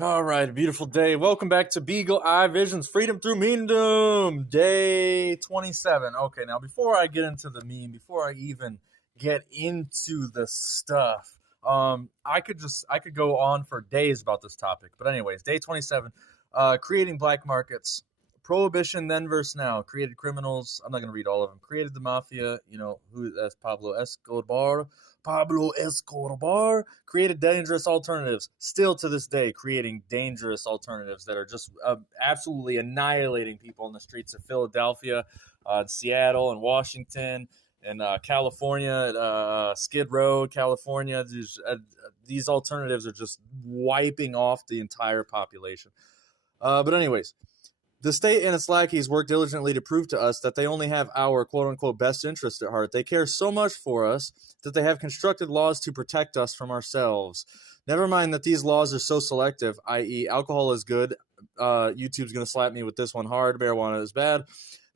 All right, beautiful day. Welcome back to Beagle Eye Visions, Freedom Through Memedom, day 27. Okay, now before I get into the meme, before I even get into the stuff, I could go on for days about this topic. But anyways, day 27, creating black markets, prohibition then versus now, created criminals. I'm not gonna read all of them. Created the mafia. You know who? That's Pablo Escobar. Pablo Escobar created dangerous alternatives, still to this day creating dangerous alternatives that are just absolutely annihilating people in the streets of Philadelphia, Seattle, and Washington, and California, Skid Row, California. These alternatives are just wiping off the entire population. But anyways, the state and its lackeys work diligently to prove to us that they only have our quote-unquote best interest at heart. They care so much for us that they have constructed laws to protect us from ourselves. Never mind that these laws are so selective, i.e. alcohol is good, YouTube's going to slap me with this one hard, marijuana is bad,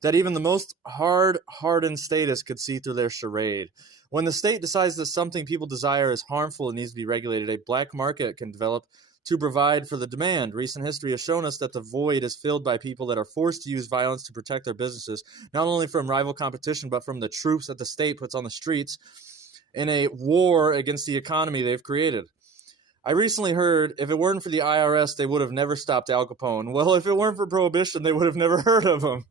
that even the most hardened statists could see through their charade. When the state decides that something people desire is harmful and needs to be regulated, a black market can develop to provide for the demand. Recent history has shown us that the void is filled by people that are forced to use violence to protect their businesses, not only from rival competition, but from the troops that the state puts on the streets in a war against the economy they've created. I recently heard if it weren't for the IRS, they would have never stopped Al Capone. Well, if it weren't for Prohibition, they would have never heard of him.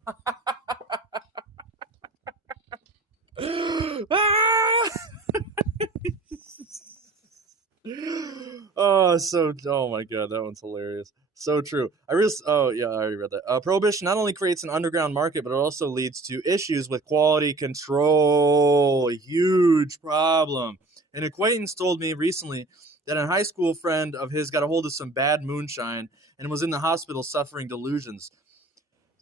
Oh my god, that one's hilarious. So true. Oh yeah, I already read that. Prohibition not only creates an underground market, but it also leads to issues with quality control. A huge problem. An acquaintance told me recently that a high school friend of his got a hold of some bad moonshine and was in the hospital suffering delusions.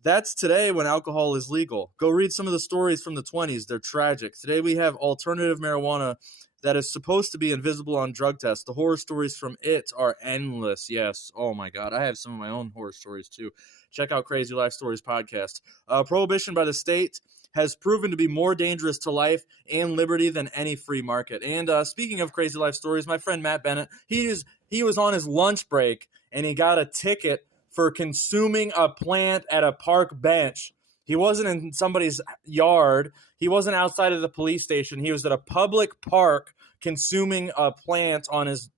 That's today when alcohol is legal. Go read some of the stories from the 20s. They're tragic. Today we have alternative marijuana that is supposed to be invisible on drug tests. The horror stories from it are endless. Yes. Oh my God. I have some of my own horror stories too. Check out Crazy Life Stories podcast. Prohibition by the state has proven to be more dangerous to life and liberty than any free market. And speaking of Crazy Life Stories, my friend Matt Bennett, he was on his lunch break and he got a ticket for consuming a plant at a park bench. He wasn't in somebody's yard. He wasn't outside of the police station. He was at a public park consuming a plant on his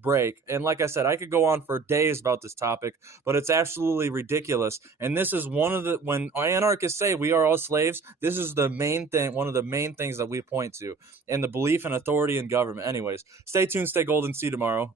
break. And like I said, I could go on for days about this topic, but it's absolutely ridiculous. And this is one of the, when anarchists say we are all slaves, this is the main thing, one of the main things that we point to, and the belief in authority and government. Anyways, stay tuned, stay golden, see you tomorrow.